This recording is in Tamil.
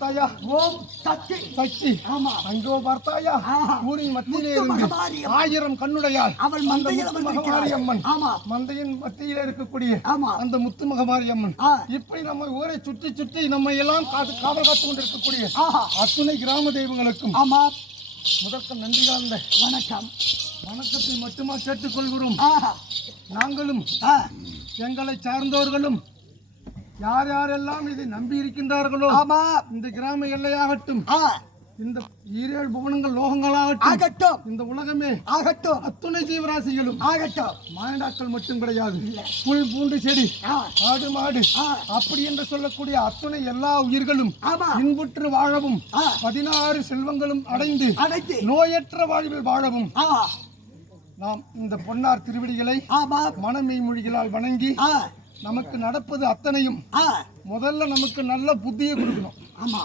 ஓம் சக்தி சக்தி ஆமா அங்கோ பார்த்தாயா ஊரின் மத்தியிலே இருந்து 1000 கண்ணுடையாள் அவள் மந்தையில் அம்மன் ஆமா மந்தையின் மத்தியிலே இருக்கக்கூடிய அந்த முத்து மகமாரி அம்மன் இப்படி நம்ம ஊரை சுற்றி சுற்றி நம்ம எல்லாம் காவல் காத்து கொண்டிருக்கக்கூடிய அத்துணை கிராம தெய்வங்களுக்கும் ஆமா முதற்க நன்றி காண்ட வணக்கம் வணக்கத்தை மட்டுமா கேட்டுக்கொள்கிறோம். நாங்களும் எங்களை சார்ந்தவர்களும் யார் யாரெல்லாம் இதை நம்பி இருக்கின்றார்களோ ஆமா இந்த கிராம எல்லையாகட்டும் இந்த ஈரேழு புவனங்கள் லோகங்களாகட்டும் இந்த உலகமே ஆகட்டும் அத்துணை ஜீவராசிகளும் ஆகட்டும் மாயண்டாக்கள் மட்டும் கிடையாது புல் பூண்டு செடி ஆடு மாடு அப்படி என்று சொல்லக்கூடிய அத்துணை எல்லா உயிர்களும் இன்புற்று வாழவும் 16 செல்வங்களும் அடைந்து நோயற்ற வாழ்வில் வாழவும் நாம் இந்த பொன்னார் திருவடிகளை மனமெய் மொழிகளால் வணங்கி நமக்கு நடப்பது அத்தனையும் முதல்ல நமக்கு நல்ல புத்தியை கொடுக்கணும். ஆமா